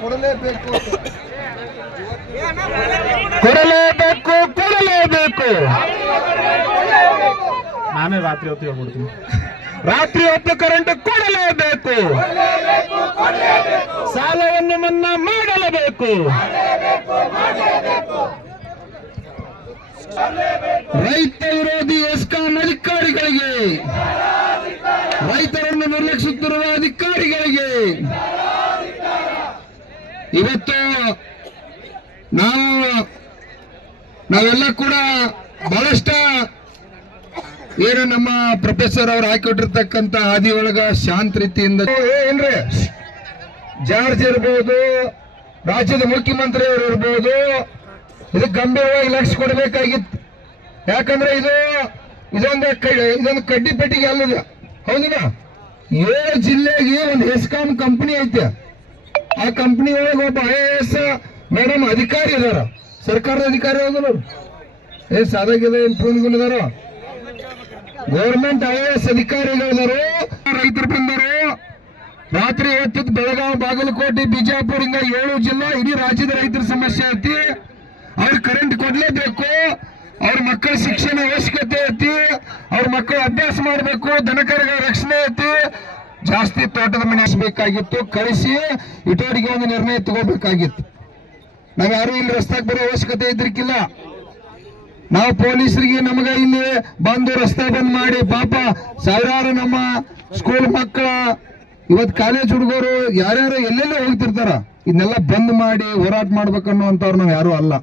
ಕೊಡಲೇಬೇಕು ನಾನೇ ರಾತ್ರಿ ಹೊತ್ತು ಹೇಳ್ಬಿಡ್ತೀನಿ. ರಾತ್ರಿ ಹೊತ್ತು ಕರೆಂಟ್ ಕೊಡಲೇಬೇಕು, ಸಾಲವನ್ನು ಮನ್ನಾ ಮಾಡಲೇಬೇಕು. ರೈತ ವಿರೋಧಿ ಎಸ್ಕಾಂ ಅಧಿಕಾರಿಗಳಿಗೆ, ರೈತರನ್ನು ನಿರ್ಲಕ್ಷಿಸುತ್ತಿರುವ ಅಧಿಕಾರಿಗಳಿಗೆ ಇವತ್ತು ನಾವೆಲ್ಲ ಕೂಡ ಬಹಳಷ್ಟು ಏನು ನಮ್ಮ ಪ್ರೊಫೆಸರ್ ಅವರು ಹಾಕಿಟ್ಟಿರ್ತಕ್ಕಂಥ ಹಾದಿ ಒಳಗ ಶಾಂತ ರೀತಿಯಿಂದ ಏನ್ರಿ ಜಾರ್ಜ್ ಇರ್ಬೋದು, ರಾಜ್ಯದ ಮುಖ್ಯಮಂತ್ರಿ ಅವರು ಇರ್ಬೋದು, ಇದು ಗಂಭೀರವಾಗಿ ಲಕ್ಷ್ಯ ಕೊಡಬೇಕಾಗಿತ್ತು. ಯಾಕಂದ್ರೆ ಇದೊಂದು ಕಡ್ಡಿ ಪೆಟ್ಟಿಗೆ ಅಲ್ಲದ, ಹೌದಿಲ್ಲ? 7 ಜಿಲ್ಲೆಗೆ ಒಂದು ಎಸ್ಕಾಂ ಕಂಪನಿ ಐತೆ. ಆ ಕಂಪನಿ ಒಳಗೆ ಒಬ್ಬ IAS ಮೇಡಮ್ ಅಧಿಕಾರಿ ಇದಾರ, ಸರ್ಕಾರದ ಅಧಿಕಾರಿ ಹೋದ್ರು. ಸಾಧಾಗಿದೆ ಫೋನ್ಗಳಿದಾರ, ಗೌರ್ಮೆಂಟ್ IAS ಅಧಿಕಾರಿಗಳಿದಾರು. ರೈತರು ಬಂದರು, ರಾತ್ರಿ ಹೊತ್ತಿದ್ದು ಬೆಳಗಾವಿ, ಬಾಗಲಕೋಟೆ, ಬಿಜಾಪುರ, ಹಿಂಗ 7 ಜಿಲ್ಲಾ, ಇಡೀ ರಾಜ್ಯದ ರೈತರ ಸಮಸ್ಯೆ ಐತಿ. ಅವ್ರಿಗೆ ಕರೆಂಟ್ ಕೊಡ್ಲೇಬೇಕು, ಅವ್ರ ಮಕ್ಕಳ ಶಿಕ್ಷಣ ಅವಶ್ಯಕತೆ ಐತಿ, ಅವ್ರ ಮಕ್ಕಳು ಅಭ್ಯಾಸ ಮಾಡಬೇಕು, ದನಕರುಗಳ ರಕ್ಷಣೆ ಐತಿ. ಜಾಸ್ತಿ ತೋಟದ ಮನೆ ಹಚ್ಚಬೇಕಾಗಿತ್ತು, ಕಳಿಸಿ ಇಟೋರಿಗೆ ಒಂದು ನಿರ್ಣಯ ತಗೋಬೇಕಾಗಿತ್ತು. ನಾವ್ಯಾರು ಇಲ್ಲಿ ರಸ್ತೆಗೆ ಬರೋ ಅವಶ್ಯಕತೆ ಇದ್ರಿಕಿಲ್ಲ. ನಾವು ಪೊಲೀಸರಿಗೆ ನಮಗ ಇಲ್ಲಿ ಬಂದು ರಸ್ತೆ ಬಂದ್ ಮಾಡಿ ಪಾಪ ಸಾವಿರಾರು ನಮ್ಮ ಸ್ಕೂಲ್ ಮಕ್ಕಳ, ಇವತ್ತು ಕಾಲೇಜ್ ಹುಡುಗರು ಯಾರ್ಯಾರು ಎಲ್ಲೆಲ್ಲೋ ಹೋಗ್ತಿರ್ತಾರ, ಇದನ್ನೆಲ್ಲ ಬಂದ್ ಮಾಡಿ ಹೋರಾಟ ಮಾಡ್ಬೇಕನ್ನುವಂತವ್ರು ನಾವ್ ಯಾರು ಅಲ್ಲ.